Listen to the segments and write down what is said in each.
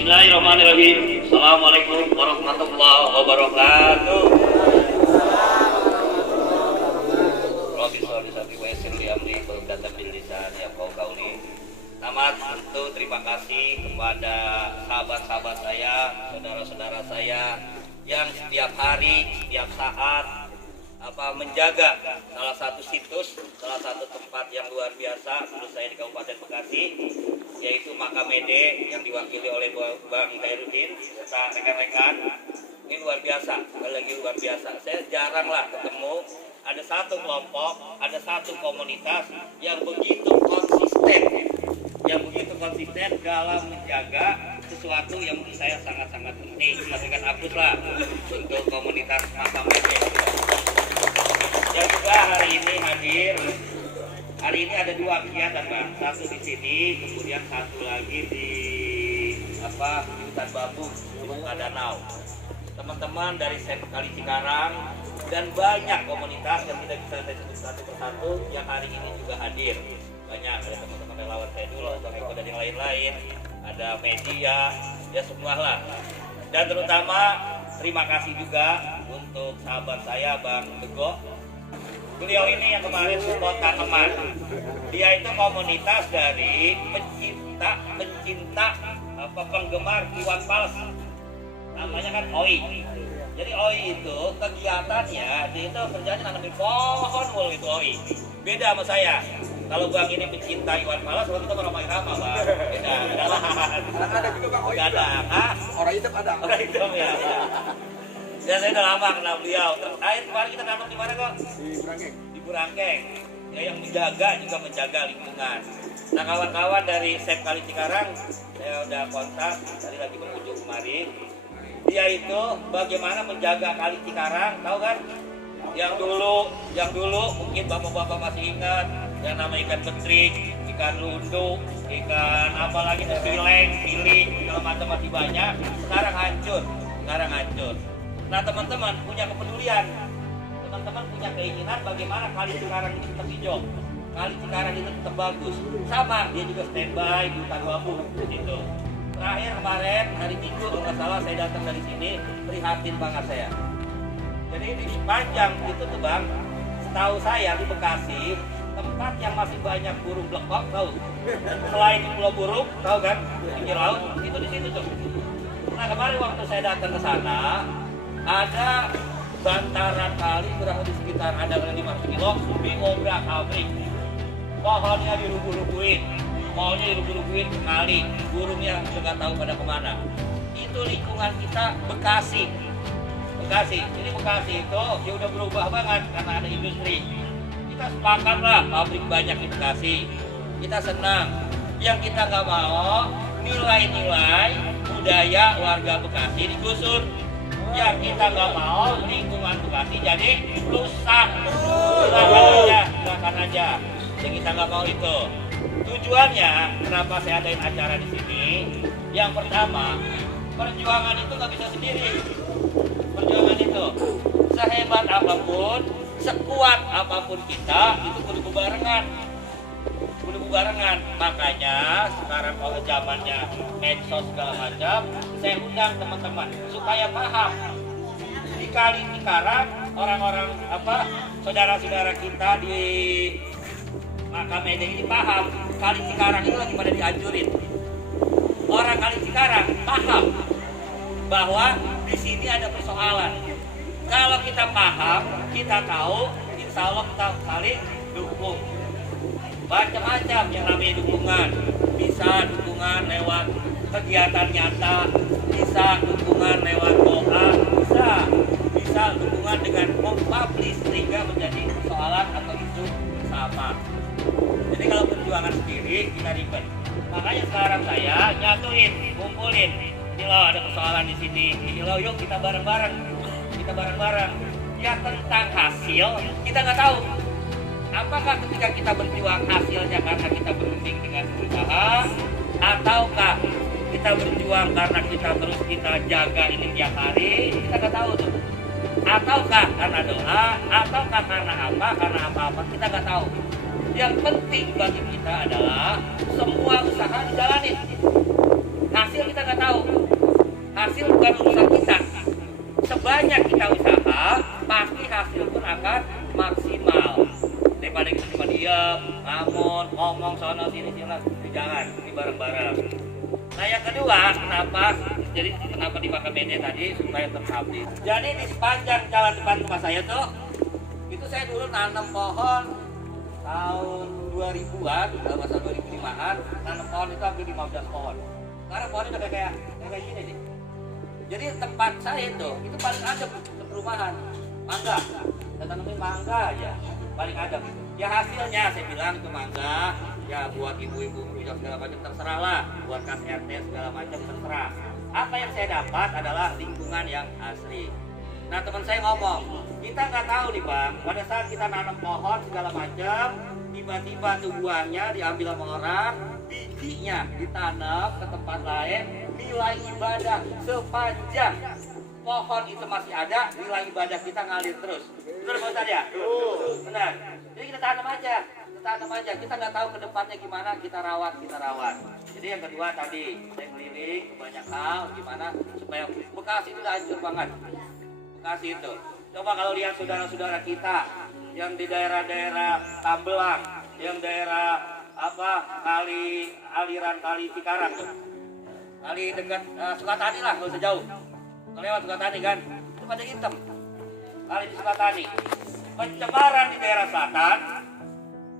Bismillahirrahmanirrahim. Assalamualaikum warahmatullahi wabarakatuh. Rabbi sholli salli wa yassir li amri wa bil lisan yafqahu qawli. Amat tentu terima kasih kepada sahabat-sahabat saya, saudara-saudara saya yang setiap hari, setiap saat menjaga salah satu situs, salah satu tempat yang luar biasa menurut saya di Kabupaten Bekasi, yaitu Makam Mede yang diwakili oleh Bang Khairuddin serta rekan-rekan. Ini luar biasa, sekali lagi luar biasa. Saya jaranglah ketemu ada satu kelompok, ada satu komunitas yang begitu konsisten dalam menjaga sesuatu yang menurut saya sangat-sangat penting. Sampaikan hapus lah untuk komunitas Makam Mede. Yang juga hari ini hadir. Hari ini ada dua kegiatan, Bang. Satu di sini, kemudian satu lagi di hutan bambu di muka danau. Teman-teman dari SEM Kali Cikarang dan banyak komunitas yang tidak bisa saya sebut satu persatu yang hari ini juga hadir. Banyak, ada teman-teman relawan saya dulu, Bang Eko dan yang lain-lain, ada media, ya semua lah. Dan terutama terima kasih juga untuk sahabat saya Bang Teguh. Beliau ini yang kemarin support tanaman. Dia itu komunitas dari pencinta penggemar Iwan Fals. Namanya kan OI. Jadi OI itu kegiatannya dia itu kerjanya nanamin pohon mulu itu OI. Beda sama saya. Kalau Bang ini pencinta Iwan Fals, kalau kita orang irama, Bang. Beda. Ada juga Bang OI. Ada. Orang hitam ada. Orang hitam ya. Ya saya udah lama kenal beliau. Terakhir kemarin kita nanam di mana kok? Di Burangkeng. Di Burangkeng. Ya, yang menjaga lingkungan. Nah kawan-kawan dari SEM Kali Cikarang, saya udah kontak tadi lagi berkunjung kemarin. Dia itu bagaimana menjaga Kali Cikarang, tahu kan? Yang dulu mungkin bapak-bapak masih ingat yang nama ikan betrik, ikan lundu, ikan apalagi sileng, piling, segala macam masih banyak. Sekarang hancur. Nah teman-teman punya kepedulian, teman-teman punya keinginan bagaimana Kali Cikarang ini tetap hijau, Kali Cikarang itu tetap bagus. Sama, dia juga standby di hutan bambu gitu. Terakhir kemarin hari Minggu kalau nggak salah saya datang dari sini, prihatin banget saya. Jadi di sepanjang itu tuh Bang, setahu saya di Bekasi tempat yang masih banyak burung blekok, tahu? Selain di Pulau Burung, tahu kan? Pinggir laut itu di situ tuh. Nah kemarin waktu saya datang ke sana, ada bantaran kali kurang lebih sekitar ada 5 kilo di obrak abrik. Pohonnya dirubuh-rubuhin, ke kali, burungnya juga tahu pada kemana. Itu lingkungan kita Bekasi. Ini Bekasi itu ya udah berubah banget karena ada industri. Kita sepakat lah pabrik banyak di Bekasi. Kita senang. Yang kita nggak mau nilai-nilai budaya warga Bekasi digusur. Ya kita nggak mau lingkungan Bekasi jadi rusak. Silakan aja. Yang kita nggak mau itu. Tujuannya kenapa saya adain acara di sini? Yang pertama, perjuangan itu nggak bisa sendiri. Perjuangan itu sehebat apapun, sekuat apapun kita itu kudu bebarengan. Makanya sekarang kalau zamannya medsos segala macam, saya undang teman-teman supaya paham di Kali Cikarang orang-orang saudara-saudara kita di Makam Mede ini paham Kali Cikarang itu lagi pada dihancurin. Orang Kali Cikarang paham bahwa di sini ada persoalan. Kalau kita paham, kita tahu, insya Allah kita saling dukung. Macam-macam yang namanya dukungan. Bisa dukungan lewat kegiatan nyata, bisa dukungan lewat doa, bisa dukungan dengan mempublish sehingga menjadi persoalan atau isu bersama. Jadi kalau perjuangan sendiri kita ribet. Makanya sekarang saya nyatuin, kumpulin. Ini loh ada persoalan di sini. Ini loh yuk kita bareng-bareng. Ya tentang hasil kita nggak tahu. Apakah ketika kita berjuang hasilnya karena kita berunding dengan berusaha, ataukah kita berjuang karena kita jaga ini tiap hari, kita nggak tahu tuh. Ataukah karena doa, ataukah karena apa, kita nggak tahu. Yang penting bagi kita adalah semua usaha dijalanin. Hasil kita nggak tahu. diem, ngomong, ngomong sono sini sini, jangan, ini bareng-bareng. Nah yang kedua, kenapa di Makabene tadi supaya terupdate. Jadi di sepanjang jalan depan rumah saya tuh, itu saya dulu nanam pohon tahun 2000-an, masa 2005-an, nanam pohon itu hampir 15 pohon. Sekarang pohonnya udah kayak gini nih. Jadi tempat saya itu paling adem untuk perumahan, mangga. Saya tanamin mangga aja, paling adem. Ya hasilnya saya bilang itu mangga, ya buat ibu-ibu hijau segala macam terserah lah, buat kas RT segala macam terserah. Apa yang saya dapat adalah lingkungan yang asri. Nah teman saya ngomong, kita nggak tahu nih bang, pada saat kita nanam pohon segala macam, tiba-tiba tuh buahnya diambil sama orang, bijinya ditanam ke tempat lain, nilai ibadah sepanjang pohon itu masih ada, nilai ibadah kita ngalir terus. Benar Pak Ustadz ya? Benar. Jadi kita tanam aja, kita nggak tahu ke depannya gimana, kita rawat. Jadi yang kedua tadi, saya keliling banyak hal gimana supaya Bekasi itu udah hancur banget. Bekasi itu. Coba kalau lihat saudara-saudara kita yang di daerah-daerah Tambelang, yang daerah aliran kali Cikarang tuh. Kali dekat Sukatani lah, nggak usah jauh. Lewat Sukatani kan, itu pada hitam. Kali di Sukatani. Pencemaran di daerah selatan,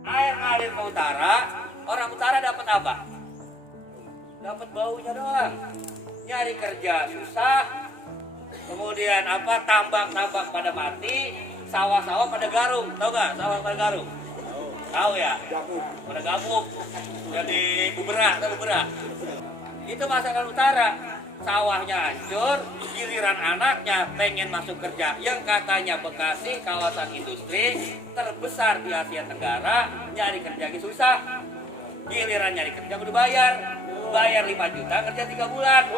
air ngalir ke utara, orang utara dapat apa? Dapat baunya doang. Nyari kerja susah. Kemudian tambak-tambak pada mati, sawah-sawah pada garung. Tahu nggak sawah pada garung? Tahu ya? Pada gabuk. Jadi buberak. Itu masakan utara. Sawahnya hancur, giliran anaknya pengen masuk kerja yang katanya Bekasi kawasan industri terbesar di Asia Tenggara, nyari kerja susah. Giliran nyari kerja udah bayar 5 juta kerja 3 bulan.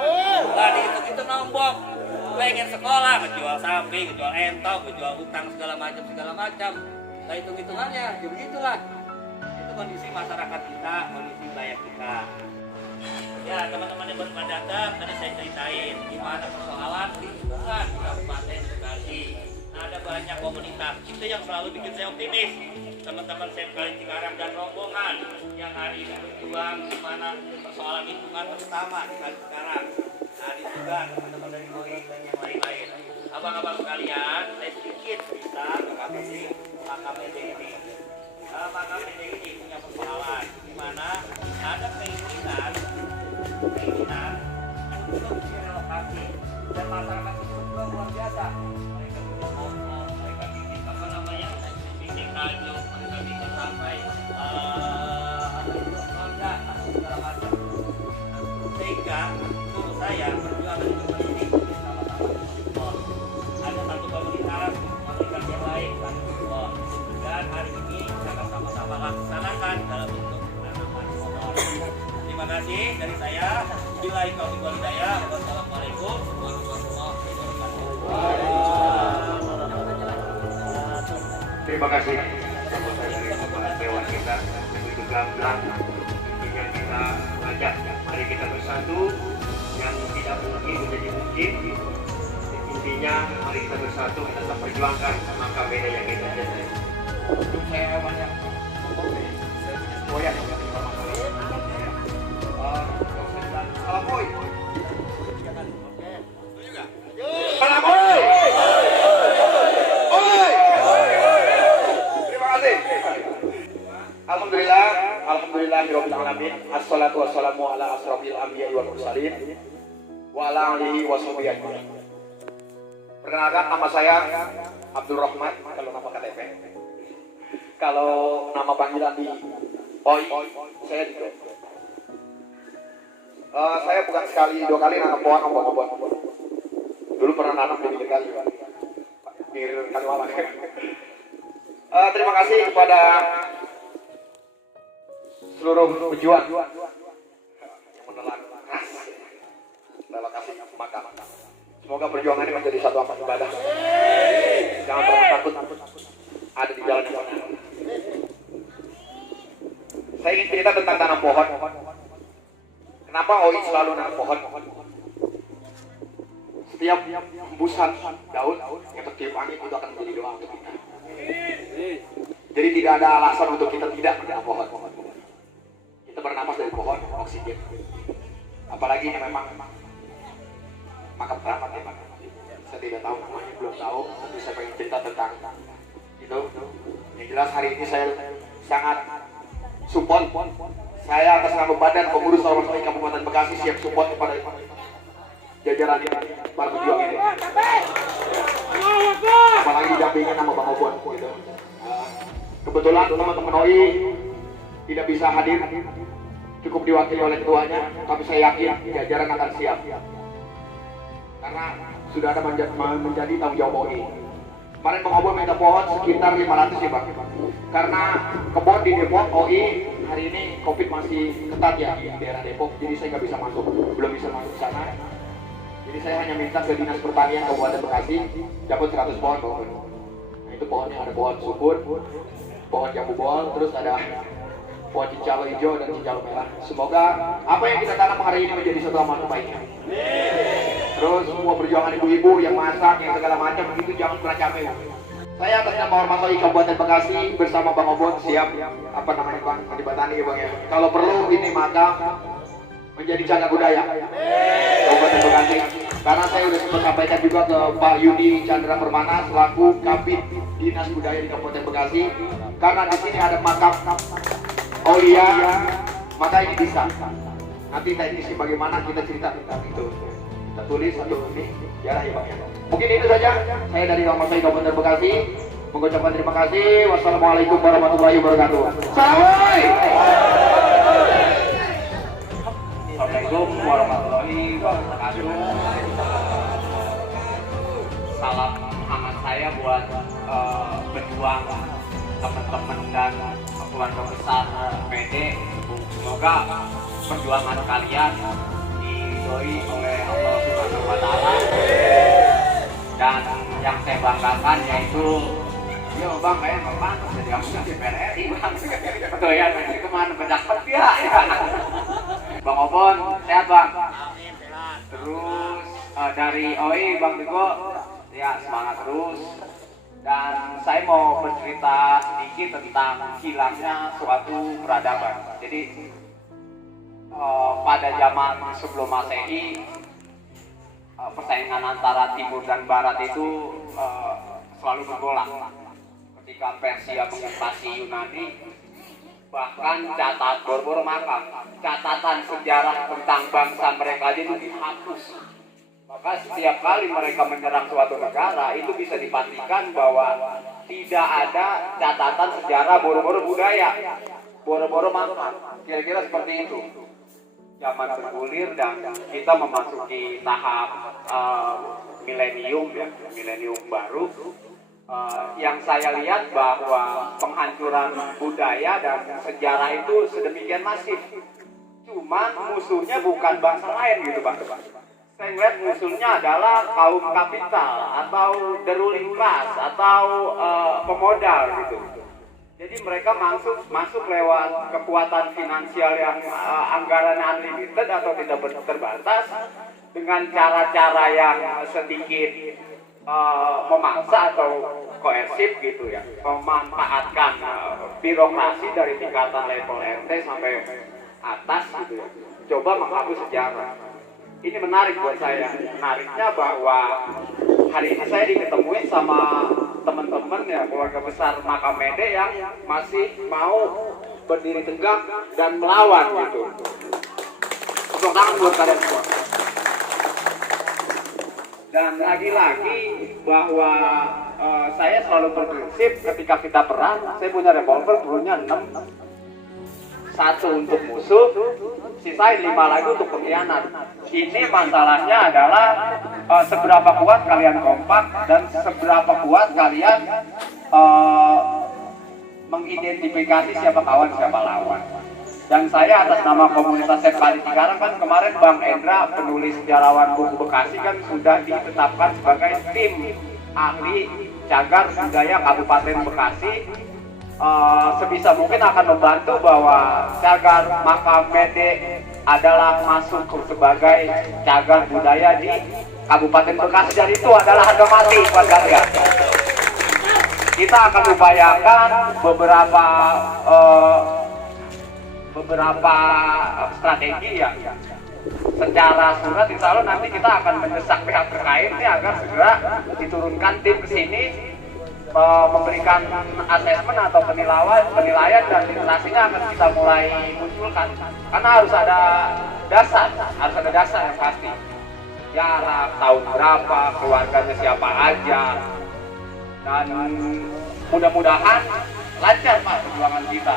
Nah dihitung-hitung nombok, pengen sekolah ngejual sapi, ngejual entok, ngejual utang segala macam. Nah hitung-hitungannya ya begitulah. Itu kondisi masyarakat kita, kondisi wilayah kita. Ya teman-teman yang baru datang, tadi saya ceritain gimana persoalan lingkungan di Kabupaten Bekasi. Ada banyak komunitas, itu yang selalu bikin saya optimis. Teman-teman Sep Kali Cikarang dan rombongan yang hari ini berjuang gimana persoalan lingkungan terutama di Kali Cikarang. Hari juga teman-teman dari OI dan yang lain-lain. Abang-abang sekalian, saya sedikit cerita mengenai Makabene ini. Makabene ini punya persoalan di mana ada keinginan untuk direlokasi dan masyarakat itu juga luar biasa. Mereka ngomong, mereka bikin bikin kayu, mereka bikin sampai roda atau segala macam. Sehingga menurut saya perjuangan ini sama-sama support. Ada satu komunitas yang lain saling support. Dan hari ini kita sama-sama laksanakan dalam bentuk tanaman pohon. Terima kasih dari saya. Billahi taufiq wal hidayah. Wassalamualaikum warahmatullahi wabarakatuh. Terima kasih sambutan dari kepala dewan kita begitu gamblang. Intinya kita mengajak mari kita bersatu, yang tidak mungkin menjadi mungkin. Intinya mari kita bersatu, kita tetap perjuangkan Makabene yang kita cintai. Saya banyak goyang salam boy. Salam boy. Terima kasih. Alhamdulillahirabbil alamin. Assalatu wassalamu ala asrofil anbiya'i wal mursalin wa ala alihi washabihi ajmain. Perkenalkan, nama saya Abdul Rahman kalau nama KTP. Kalau nama panggilan di OI saya Diko. Saya bukan sekali 2 kali nanam pohon. Dulu pernah nanam di pinggir kali, pinggir Kalimalang. Terima kasih kepada seluruh pejuang yang menelan keras relokasi makam. Semoga perjuangan ini menjadi satu amal ibadah. Jangan pernah takut ada di jalan yang benar. Saya ingin cerita tentang tanam pohon. Kenapa OI selalu nanam pohon? Setiap hembusan daun yang tertiup angin itu akan menjadi doa untuk kita. Jadi tidak ada alasan untuk kita tidak menanam pohon. Kita bernapas dari pohon, oksigen. Apalagi ini memang makam keramat ya Pak. Saya tidak tahu namanya, belum tahu, tapi saya pengen cerita tentang itu. Yang jelas hari ini saya sangat support. Saya atas nama Badan Pengurus Ormas Islam Kabupaten Bekasi siap support kepada jajaran para pejuang ini. Apalagi didampingin sama Bang Obon gitu. Kebetulan teman-teman OI tidak bisa hadir, cukup diwakili oleh ketuanya, tapi saya yakin jajaran akan siap. Karena sudah ada menjadi tanggung jawab OI. Kemarin Bang Obon minta pohon sekitar 500 ya Bang. Karena kebun di Depok OI hari ini COVID masih ketat ya di daerah Depok, jadi saya nggak bisa masuk, belum bisa masuk ke sana. Jadi saya hanya minta ke Dinas Pertanian Kabupaten Bekasi dapat 100 pohon Bang Obon. Nah itu pohonnya ada pohon sukun, pohon jambu bol, terus ada pohon cincalo hijau dan cincalo merah. Semoga apa yang kita tanam hari ini menjadi satu amal kebaikan. Terus semua perjuangan ibu-ibu yang masak, yang segala macam itu jangan pernah capek. Saya atas nama Ormas OI Kabupaten Bekasi bersama Bang Obon siap apa namanya Bang, Adibatani ya Bang ya. Kalau perlu ini maka menjadi cagar budaya Kabupaten Bekasi. Karena saya sudah sempat sampaikan juga ke Pak Yudi Chandra Permana selaku Kabid Dinas Budaya di Kabupaten Bekasi. Karena di sini ada makam Aulia, maka ini bisa. Nanti teknisnya bagaimana kita cerita tentang itu. Kita tulis atau ini jarah ya Pak ya. Mungkin itu saja. Saya dari Ormas OI Kabupaten Bekasi mengucapkan terima kasih. Wassalamualaikum warahmatullahi wabarakatuh. Assalamualaikum warahmatullahi wabarakatuh. Salam hangat saya buat berjuang teman-teman dan keluarga besar PD. Semoga perjuangan kalian diridhoi oleh Allah Subhanahu wa Ta'ala. Dan yang saya banggakan yaitu ya Bang, kayak nggak pantas jadi anggota DPR Bang. Betul ya, nanti kemana berdapat ya. Bang Obon, sehat Bang? Terus dari OI Bang Tigo, ya semangat terus. Dan saya mau bercerita sedikit tentang hilangnya suatu peradaban. Jadi pada zaman sebelum Masehi, persaingan antara Timur dan Barat itu selalu bergolak. Ketika Persia menginvasi Yunani, bahkan catatan sejarah tentang bangsa mereka itu dihapus. Maka setiap kali mereka menyerang suatu negara itu bisa dipastikan bahwa tidak ada catatan sejarah boro-boro budaya, boro-boro makam. Kira-kira seperti itu. Zaman bergulir dan kita memasuki tahap milenium ya, milenium baru. Yang saya lihat bahwa penghancuran budaya dan sejarah itu sedemikian masif. Cuman musuhnya bukan bangsa lain gitu Bang. Saya melihat musuhnya adalah kaum kapital atau the ruling class atau pemodal gitu. Jadi mereka masuk lewat kekuatan finansial yang anggaran unlimited atau tidak terbatas dengan cara-cara yang sedikit memaksa atau koersif gitu ya, memanfaatkan birokrasi dari tingkatan level RT sampai atas gitu ya. Coba menghapus sejarah. Ini menarik buat saya. Menariknya bahwa hari ini saya diketemuin sama teman-teman ya, keluarga besar Makam Mede yang masih mau berdiri tegak dan melawan gitu. Tepuk tangan buat kalian semua. Dan lagi-lagi bahwa saya selalu berprinsip ketika kita perang, saya punya revolver pelurunya 6, 1 untuk musuh, sisain 5 lagi untuk pengkhianat. Ini masalahnya adalah seberapa kuat kalian kompak dan seberapa kuat kalian mengidentifikasi siapa kawan siapa lawan. Dan saya atas nama komunitas Sep Kali Cikarang kan kemarin Bang Endra, penulis sejarawan buku Bekasi kan sudah ditetapkan sebagai tim ahli cagar budaya Kabupaten Bekasi. Sebisa mungkin akan membantu bahwa cagar Makam Mede adalah masuk sebagai cagar budaya di Kabupaten Bekasi, dan itu adalah harga mati buat kalian. kita akan upayakan beberapa strategi ya. Secara surat insya Allah nanti kita akan mendesak pihak terkait ini agar segera diturunkan tim ke sini memberikan asesmen atau penilaian dan literasinya akan kita mulai munculkan karena harus ada dasar yang pasti. Jarak, tahun berapa, keluarganya siapa aja, dan mudah-mudahan lancar Pak perjuangan kita.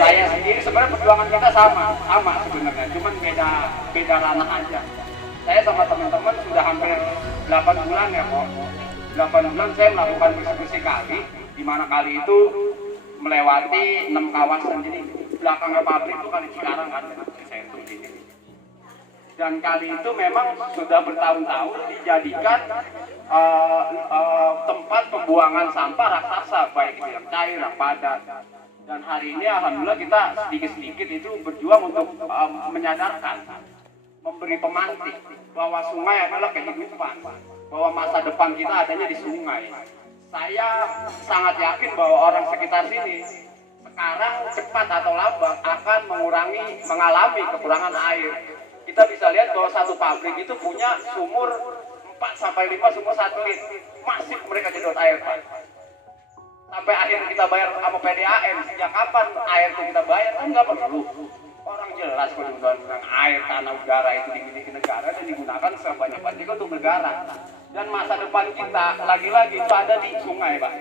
Saya sendiri sebenarnya perjuangan kita sama sebenarnya, cuman beda ranah aja. Saya sama teman-teman sudah hampir 8 bulan ya kok. 8 bulan saya melakukan bersih-bersih kali, di mana kali itu melewati 6 kawasan. Jadi belakangnya pabrik itu kali Cikarang kan, saya tuh gini. Dan kali itu memang sudah bertahun-tahun dijadikan tempat pembuangan sampah raksasa, baik itu yang cair, yang padat. Dan hari ini alhamdulillah kita sedikit-sedikit itu berjuang untuk menyadarkan, memberi pemantik bahwa sungai adalah kehidupan, bahwa masa depan kita adanya di sungai. Saya sangat yakin bahwa orang sekitar sini sekarang cepat atau lambat akan mengalami kekurangan air. Kita bisa lihat bahwa satu pabrik itu punya sumur 4-5 sumur satelit, masif mereka nyedot air Pak. Sampai akhirnya kita bayar sama PDAM. Sejak kapan air itu kita bayar? Kan nggak perlu. Orang jelas kalau undang-undang air, tanah, udara itu dimiliki negara dan digunakan sebanyak-banyaknya untuk negara. Dan masa depan kita lagi-lagi itu ada di sungai Pak.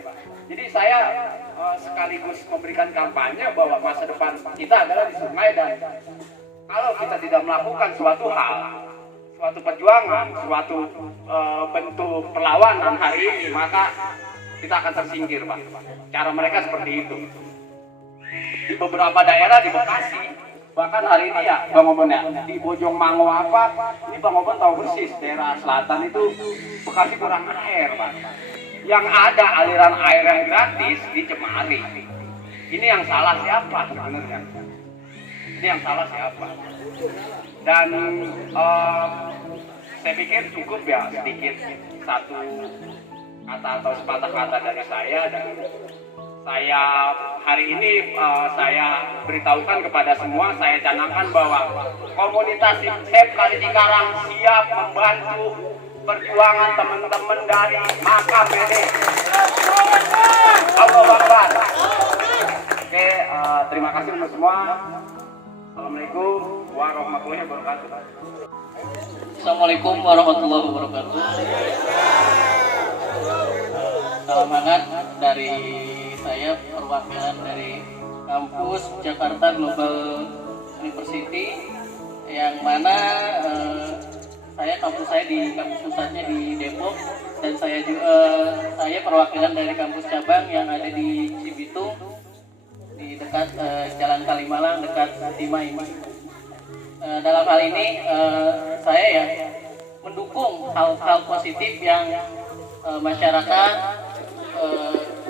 Jadi saya sekaligus memberikan kampanye bahwa masa depan kita adalah di sungai, dan kalau kita tidak melakukan suatu hal, suatu perjuangan, suatu bentuk perlawanan hari ini, maka kita akan tersingkir Pak. Cara mereka seperti itu. Di beberapa daerah di Bekasi, bahkan hari ini ya Bang Obon ya, di Bojong Mango apa, ini Bang Obon tahu persis, daerah selatan itu Bekasi kurang air Pak. Yang ada aliran air yang gratis dicemari. Ini yang salah siapa sebenarnya? Ini yang salah siapa? Dan saya pikir cukup ya sedikit satu kata atau sepatah kata dari saya, dan saya hari ini saya beritahukan kepada semua, saya canangkan bahwa komunitas SIP Kali Cikarang siap membantu perjuangan teman-teman dari Makam PD. Allahu Akbar. Oke, terima kasih untuk semua. Assalamualaikum warahmatullahi wabarakatuh. Assalamualaikum warahmatullahi wabarakatuh. Salam hangat dari saya, perwakilan dari kampus Jakarta Global University, yang mana kampus saya di kampus pusatnya di Depok, dan saya perwakilan dari kampus cabang yang ada di Cibitung, di dekat Jalan Kalimalang, dekat Timah ini. Dalam hal ini saya ya mendukung hal-hal positif yang masyarakat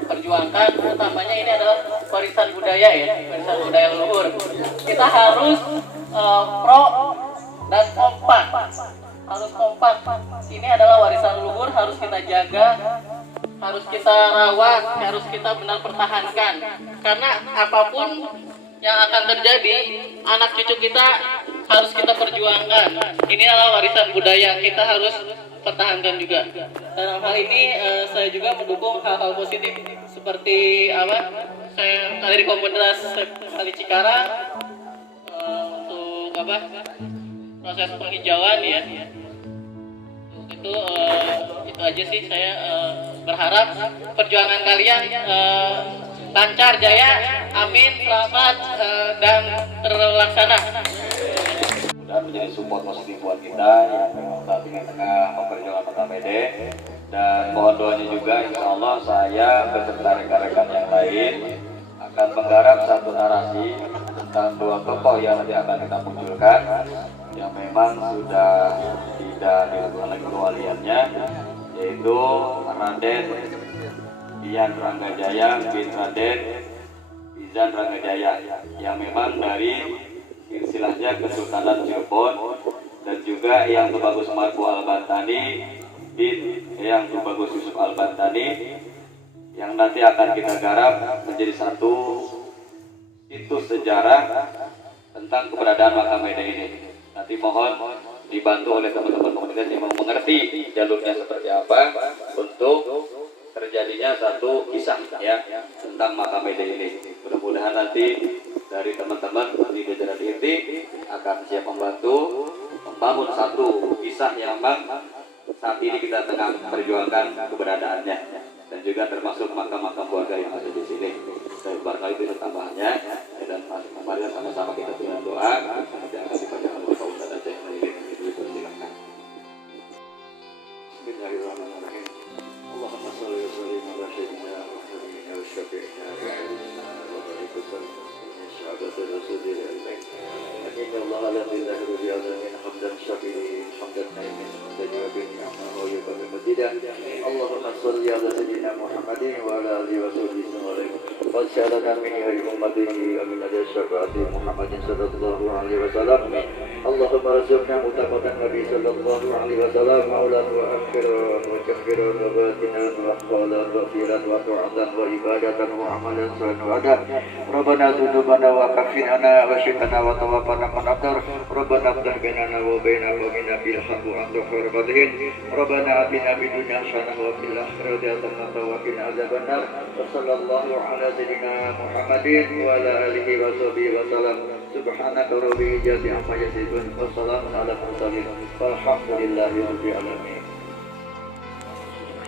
perjuangkan. Utamanya ini adalah warisan budaya ya, warisan budaya leluhur. Kita harus pro dan kompak, harus kompak. Ini adalah warisan leluhur, harus kita jaga, harus kita rawat, harus kita benar pertahankan. Karena apapun yang akan terjadi, anak cucu kita harus kita perjuangkan. Ini adalah warisan budaya, kita harus pertahankan juga. Dalam hal ini saya juga mendukung hal-hal positif seperti saya dari komunitas Kali Cikarang untuk proses penghijauan ya. Itu aja sih, saya berharap perjuangan kalian lancar jaya, amin, selamat dan terlaksana. Dan menjadi support positif buat kita yang memang saat ini tengah memperjuangkan Makam PD, dan mohon doanya juga, insya Allah saya beserta rekan-rekan yang lain akan menggarap satu narasi tentang dua tokoh yang nanti akan kita munculkan, yang memang sudah tidak dilakukan lagi kewaliannya, yaitu Raden Dian Ranggajaya bin Raden Izan Ranggajaya, yang memang dari istilahnya Kesultanan Cirebon, dan juga yang Tubagus Marbu Al-Bantani bin yang Tubagus Yusuf Al-Bantani, yang nanti akan kita garap menjadi satu situs sejarah tentang keberadaan makam Mede ini. Nanti mohon dibantu oleh teman-teman komunitas yang mau mengerti jalurnya seperti apa untuk terjadinya satu kisah ya tentang makam Mede ini. Mudah-mudahan nanti dari teman-teman di jajaran inti akan siap membantu membangun satu kisah yang memang saat ini kita tengah perjuangkan keberadaannya, dan juga termasuk makam-makam keluarga yang ada di sini. Saya barangkali itu tambahannya, dan mari sama-sama kita dengan doa nanti akan dibacakan oleh Pak Ustadz Aceh. Silakan. Bismillahirrahmanirrahim. Allahumma sholli wa sallim ala sayyidina Muhammadin wa syafi'ina wa habibina wa barik wa sallim ala sahabati rasulillah. Inna Allah la ilaha illa huwa hamdan syakirin hamdan naimin tajwa bin ni'amahu wa yubarik madidah. Allahumma sholli ala sayyidina Muhammadin wa ala alihi wa sahbihi sallallahu wa sallam min hayy ummatihi amin ada syafaati Muhammadin sallallahu alaihi wasallam. Allahumma razuqna mutaqatan nabi sallallahu alaihi wasallam maulan wa akhiran wa kafiran wa batinan wa qalan wa firan wa ta'atan wa ibadatan wa amalan salihan wa adab. Rabbana dzunubana wa kafirana wa syikana wa tawaffana manabtar. Rabbana abdah bainana wa baina qawmina bil haqqi wa anta khairul qadirin. Rabbana atina fid dunya hasanah wa fil akhirati hasanah wa qina adzabannar. Wa sallallahu ala sayyidina Muhammadin wa ala alihi wa sahbihi wa sallam. Subhanaka rabbil izzati amma yasifun wa salamun ala mursalin walhamdulillahi rabbil alamin.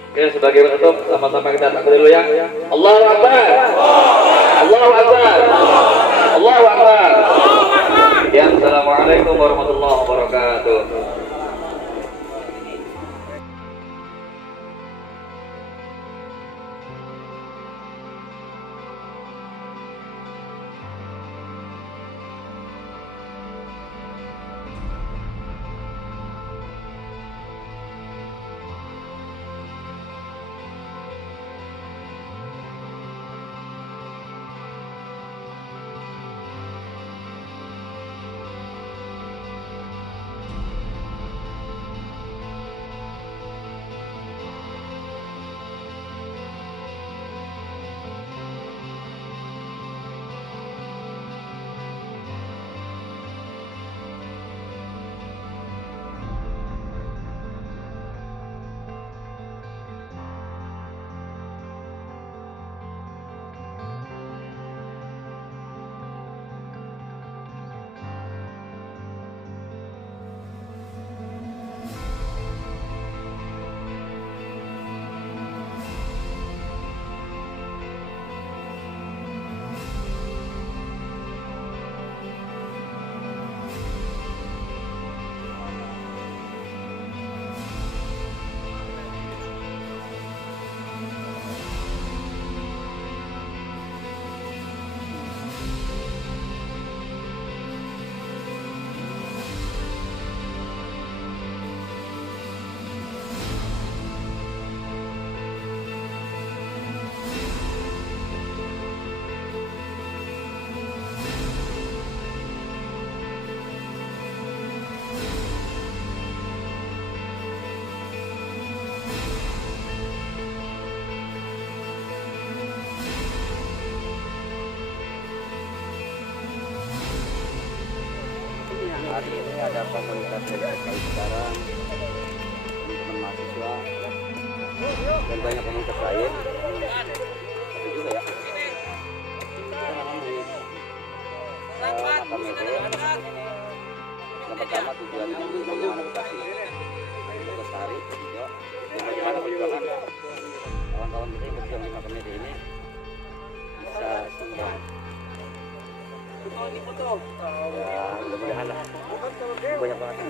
Oke, sebagai penutup sama-sama kita takbir dulu ya. Allahu Akbar. Allahu Akbar. Allahu Akbar. Ya, assalamualaikum warahmatullahi wabarakatuh. Hari ini ada komunitas dari sekarang, teman-teman mahasiswa dan banyak komunitas lain. Tapi juga ya, kita memang di makam Mede. Yang pertama tujuannya untuk menganalisasi untuk lestari juga dan bagaimana perjuangan kawan-kawan kita yang berjuang di makam Mede ini bisa sumbang. Ya, mudah-mudahan lah. Banyak banget.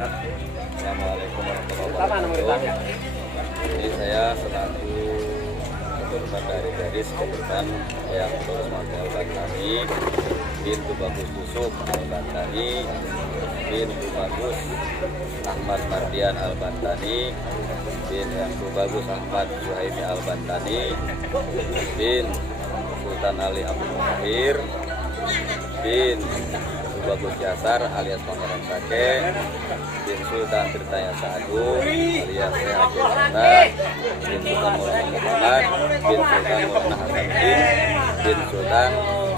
Assalamualaikum warahmatullahi wabarakatuh. Ini saya selaku keturunan dari gadis keturunan yang Al Bantani bin Tubagus Yusuf Al Bantani bin Tubagus Ahmad Mardian Al Bantani bin Tubagus Ahmad Suhaimi Al Bantani bin Sultan Ali Abdul Mahir bin Tubagus Yasar alias Pangeran Sake bin Sultan Tirtaya Sa'agung alias Syekh Abdul Hasan bin Sultan Maulana Muhammad bin Sultan Maulana Hasanuddin bin Sultan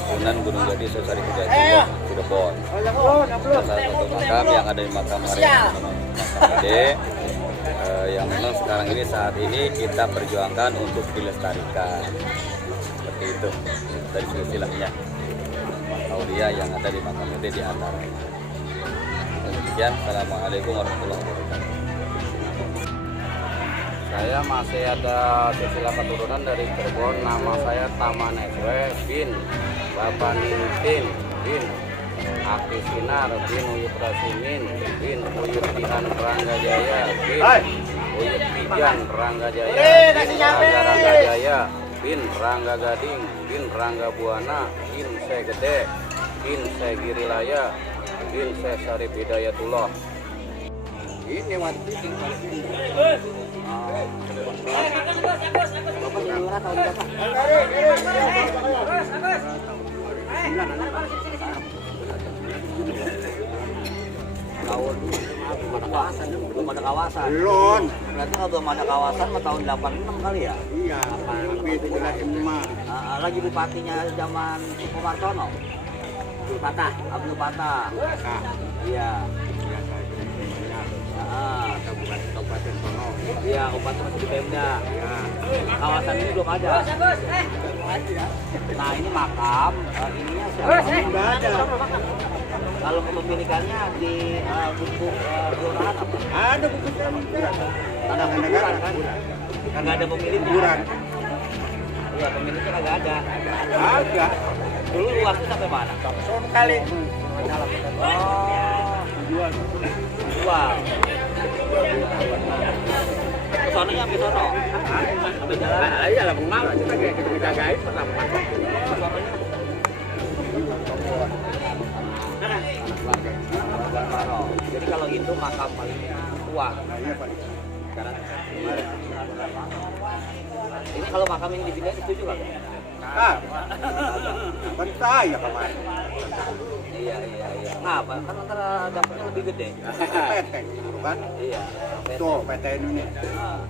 Sunan Gunung Gede Sosari Hidayatullah Cirebon. Salah satu makam yang ada di makam makam Gede yang memang sekarang ini saat ini kita perjuangkan untuk dilestarikan seperti itu dari silsilahnya aulia yang ada di makam Gede di antaranya. Demikian, assalamualaikum warahmatullahi wabarakatuh. Saya masih ada silsilah keturunan dari Cirebon. Nama saya Taman SW bin Bapak Nintin bin Aki Sinar bin Uyut Rasimin bin Uyut Dihan Rangga Jaya bin Uyut Pijan Rangga Jaya bin Rangga Rangga Jaya bin Rangga Gading bin Rangga Buana bin Syekh Gede bin Syekh Girilaya bin Syekh Syarif Hidayatullah. Ini mati. Belum ada kawasan. Berarti kalau belum ada kawasan mah tahun 86 kali ya? Iya, lebih 75. Lagi bupatinya zaman Sumartono. Abdul Fatah. Iya. Kabupaten Sono. Iya, Kabupaten masih di Pemda. Kawasan ini belum ada. Nah, ini makam, ininya siapa? Enggak ada. Kalau kepemilikannya di buku kelurahan apa? Ada buku Ada kuburan kan? Kagak ada pemiliknya. kuburan. Iya, pemiliknya kagak ada. Agak. Dulu luasnya sampai mana? Sono kali. Oh, Jual. jual. Kesononya sampai sono. Sampai jalan. Iya lah, mau kita kayak kita jagain pertama. Jadi kalau itu makam paling tua. Iya, Pak. Sekarang ini kalau makam yang dipindahin setuju nggak? Kan saya kemarin. Iya. Kenapa? Kan antara dapatnya lebih gede. PT, kan? Iya. Tuh, PT ini. Nah.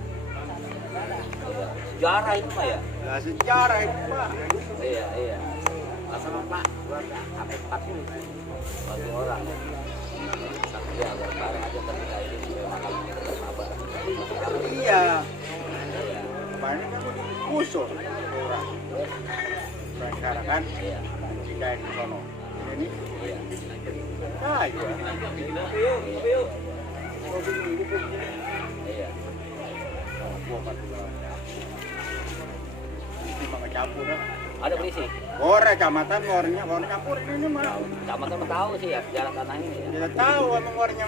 Iya. Sejarah itu mah ya. Nah, sejarah itu, Pak. Iya. Asal Pak, sampai 40 bagi orang. Tapi agak bareng aja ketika ini supaya makamnya tetap sabar. Iya. Kemarin kan khusus orang. sekarang kan Iya. pindahin ke sono. Ini Iya. ayo. Iya. Gua kan ini mah campur ya. Ada polisi. Gore kecamatan gorenya campur ini mah. Kecamatan mah tahu sih ya jalan tanah ini ya. Tidak tahu emang gorenya